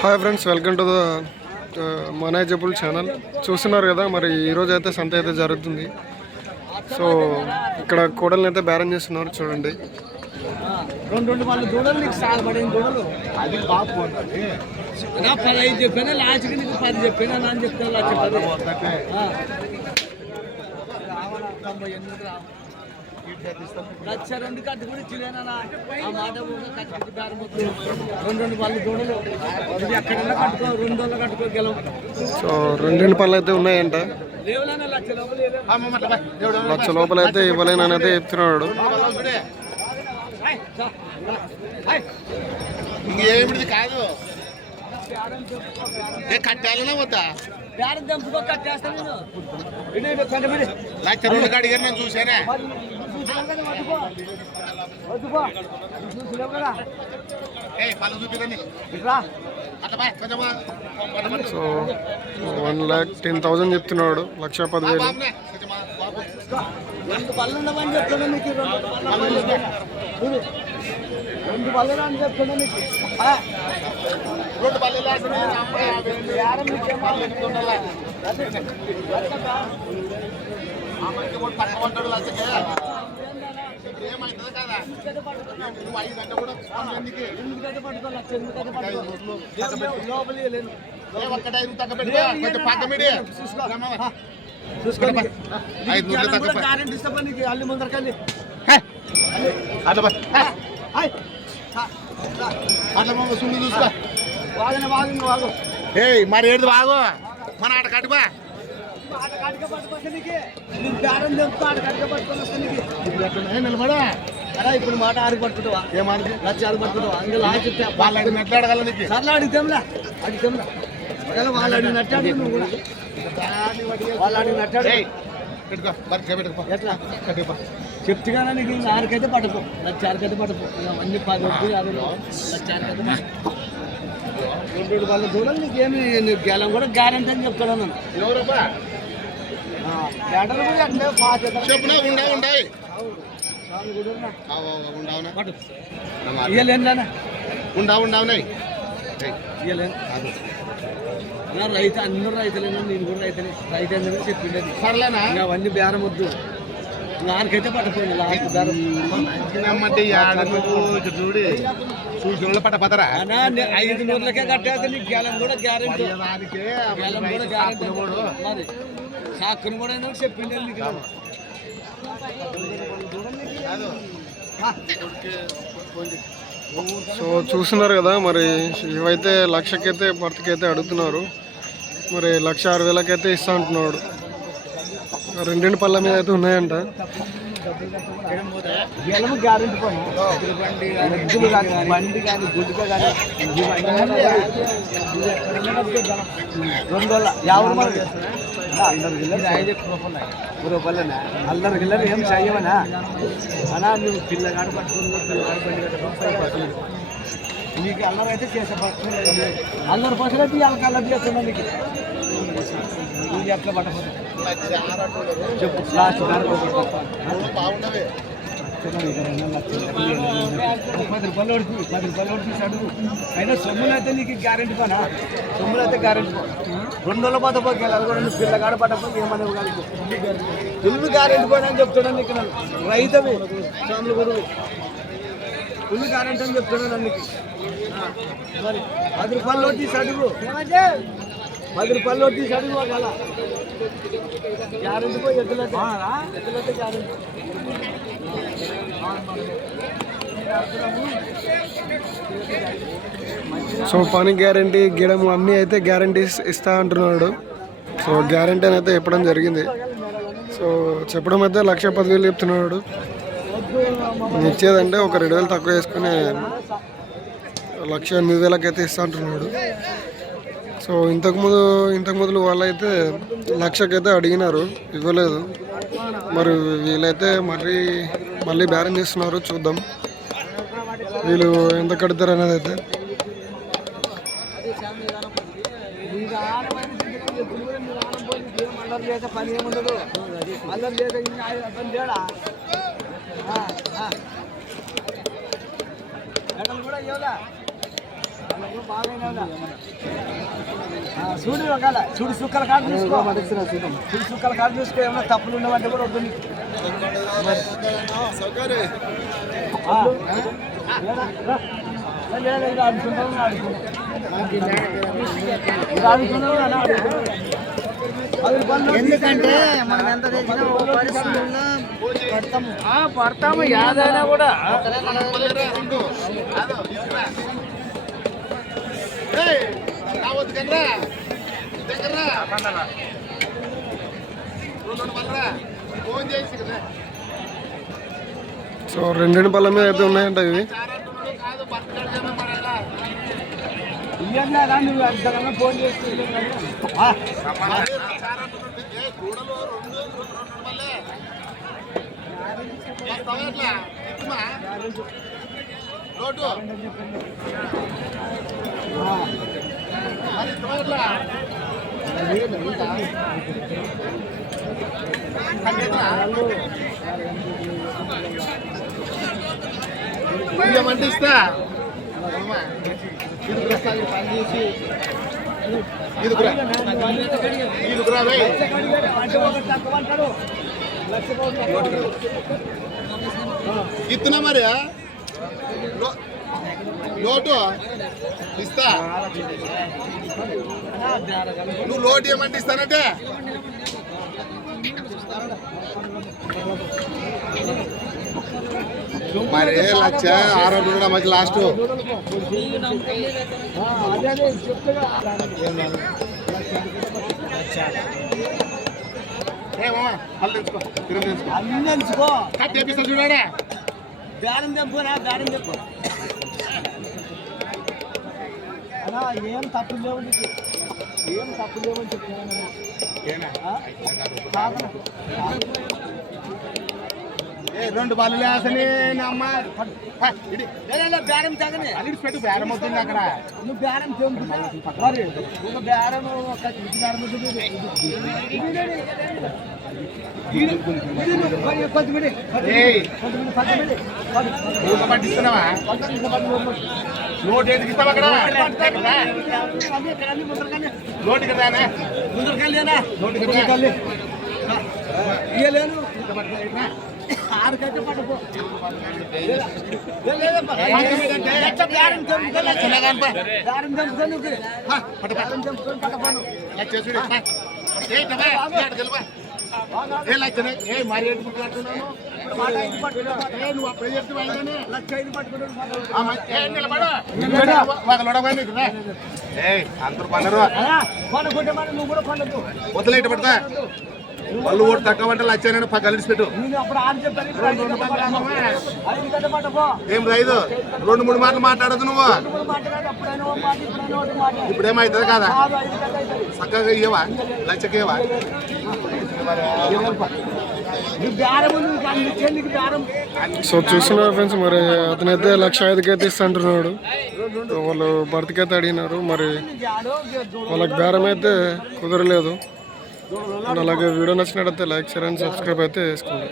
Hi friends, welcome to the manageable channel. చూస్తున్నారు కదా, మరి ఈరోజు అయితే సంత అయితే జరుగుతుంది. సో ఇక్కడ కోడల్ని అయితే బేరం చేస్తున్నారు, చూడండి. లక్ష రెండు కట్టు కూడా ఇచ్చిలేనా ఆ మాట రెండు పళ్ళు దూడలు ఎక్కడైనా కట్టుకో 2 కట్టుకో గెలవు. సో 2 పళ్ళు అయితే ఉన్నాయంట. లక్ష లోపల అయితే ఇవ్వలేనని అయితే చెప్తున్నాడు. ఇంకేమిది కాదు కట్టాలనే వద్దా బేరం దంపుకో కట్టేస్తాను లక్ష రెండు అడిగారు నేను చూసానే. సో 1,10,000 చెప్తున్నాడు. 1,10,000. రెండు పళ్ళు ఉండమని చెప్తున్నా మీకు. రెండు పళ్ళు అని చెప్తున్నా మీకు. రెండు పల్లెలు పట్టుకుంటాడు లచ్చకే ఏమవుతుంది కదా. 5 గంటలు కూడా ఒక్కటే తగ్గబెట్టి కొంచెం పక్కబెట్టి చూసుకోండి. 500 గ్యారెంటీ ఇస్తా నీకు. అల్లి ముందరకెళ్ళి అట్లా అట్లా సుండి చూసుకో. వాగు ఏ మరి ఏడు వాగు మన ఆట కట్టుబా నిలబడా. ఇప్పుడు మాట ఆడికి పట్టుకుంటావా? ఏమానికి లక్ష ఆడికి పట్టుకుంటావా? అందులో ఆశిస్తే వాళ్ళకి నెట్లాడగల నీకు సర్లా అడిగితేలా వాళ్ళు అడిగినట్టు నువ్వు కూడా వాళ్ళు అడిగినట్టు పెట్టుకో పెట్టుకో ఎట్లా చెప్తుగానే నీకు ఇంకా 6కైతే పట్టుకో. లక్ష 6కైతే పట్టుకో. అన్ని 10 50 లక్ష 6కైతే 2 వాళ్ళ దూరం నీకేమి గెలం కూడా గ్యారెంటీ అని చెప్తాను. ఎవరబ్బా చెప్పునా ఉండా ఉంటాయి ఇయ్యలేనా ఉండవున్నాయి ఇయ్యలేను. రైతు అందరూ రైతులేనా, నేను కూడా రైతులే. రైతు అందరూ చెప్పిండేది సర్లేనా. అవన్నీ బేరం వద్దు. 6కైతే పట్టుకోండి. లాస్ట్ బేరం చూడి చూసి పట్టపతరా 500లకే కట్టేస్తే నీకు గెలం కూడా గ్యారెంటీ. గెలం కూడా గ్యారెంటీ. మరి సాకును కూడా చెప్పిండే నీకు. సో చూస్తున్నారు కదా, మరి ఇవైతే 1,00,000కైతే భర్తకైతే అడుగుతున్నారు. మరి 1,06,000కైతే ఇస్తా అంటున్నాడు. 2 పళ్ళ మీద అయితే ఉన్నాయంట. గెలము గ్యారెంటీ పని. ఎద్దులు కానీ బండి కానీ గుడ్డుగా కానీ 250 రూపాయలనా. అల్లరి గిల్లరు ఏం చెయ్యమనా అనా. నువ్వు పిల్లగాడు పట్టుకుని పిల్లగాడు బండి కట్టడం నీకు అల్లరి అయితే చేసే పట్టుకుని అల్లరి పసలు అయితే వాళ్ళకి అల్లరి చేస్తున్నా నీకు. నువ్వు ఎట్లా పట్టకపోతే చెప్పు. లాస్ట్ బాగుండవే 10 రూపాయలు ఓడిపి అడుగు. అయినా సొమ్ములు అయితే నీకు గ్యారెంటీ పనా. సొమ్ములు అయితే గ్యారెంటీ 2 పట్టపోయి పిల్లగాడ పట్టకపోతే ఏమనేవి కానీ ఫుల్ గ్యారెంటీ పోయినా అని చెప్తున్నాను నీకు. నన్ను రైతవి సోములు గురువు ఫుల్ గ్యారెంటీ అని చెప్తున్నాను నీకు. మరి 10 రూపాయలు తీసి అడుగు. 10 రూపాయలు తీసి అడుగు. అలా గ్యారెంటీ పోయి ఎద్దులైతే గ్యారెంటీ. సో పని గ్యారంటీ, గిడము అన్నీ అయితే గ్యారంటీస్ ఇస్తా అంటున్నాడు. సో గ్యారంటీ అని అయితే చెప్పడం జరిగింది. సో చెప్పడం అయితే 1,10,000 చెప్తున్నాడు. ఇచ్చేదంటే ఒక 2,000 తక్కువ వేసుకుని 1,08,000కైతే ఇస్తా అంటున్నాడు. సో ఇంతకు మొదలు వాళ్ళైతే 1,00,000కైతే అడిగినారు, ఇవ్వలేదు. మరి వీళ్ళైతే మళ్ళీ బేరం చేస్తున్నారు. చూద్దాం వీళ్ళు ఎంత కడతారు అనేది అయితే. పని ఏముండదు. అల్లరి చేసే కూడా ఇవ్వలే. చూడు ఒకవేళ చూడు సుక్కల కాడ చూసుకో చూడు సుక్కల కాడ చూసుకో ఏమన్నా తప్పులు ఉండవంటే కూడా వద్దు నీకు ఎందుకంటే మనం ఎంత తెచ్చినా ఓ పరిస్థితుల్లో పడతాము యాదైనా కూడా సో రెండింటి పళ్ళ మీద అయితే ఉన్నాయంట ఇవి. ఇయ్యన్నా నువ్వు అంతకన్నా ఫోన్ చేస్తే ఏమంటే ఇస్తా ఇస్తున్నా మరి లోటు ఇస్తా నువ్వు లోటు ఏమంటే ఇస్తానంటే మరి 1,600 మధ్య లాస్ట్ అన్నంచుకో చూడాడే బేరం తెంపునా బేరం తెంపు అలా ఏం తప్పు లేవు నీకు ఏం తప్పు లేవని చెప్తున్నాను రెండు బాలు లేసని అమ్మ బేరం తగని అది పెట్టు బేరం అవుతుంది అక్కడ నువ్వు బేరం తెంపు మరి ఒక బేరం బేరం పట్టిస్తున్నావా నోట్ ఎందుకు ఇస్తావు అక్కడ నోటు కదా నోటు కదా ఇయ్యలేను ఆరుకైతే పట్టుకో బేరం తెంపుకొని పట్టపోను అందరు పడరు కొనుక్కుంటే మరి నువ్వు కూడా కొనకు వదిలేట పడతా వాళ్ళు ఓటు తక్కువ అంటే లచ్చానని కలిసి పెట్టు నేను అప్పుడు ఆరు చెప్పాను ఐదు గంట పట్టుకో ఏం రైదు 2-3 మాటలు మాట్లాడదు నువ్వు మాట్లాడాలి అప్పుడైనా ఒక మాట ఇప్పుడైనా ఒకటి మాట ఇప్పుడు ఏమవుతుంది కదా కాదు 5 గంటలు అవుతుంది చక్కగా ఇవ్వవా లచ్చకి ఇవ్వవా నీ బేరం నువ్వు కానీ ఇచ్చే నీకు బేరం సో చూస్తున్నారు ఫ్రెండ్స్, మరి అతనైతే 1,05,000 అయితే ఇస్తుంటున్నాడు. వాళ్ళు భర్తకైతే అడిగినారు, మరి వాళ్ళకి బేరం అయితే కుదరలేదు. అలాగే వీడియో నచ్చినట్టయితే లైక్, షేర్ అండ్ సబ్స్క్రైబ్ అయితే చేసుకోండి.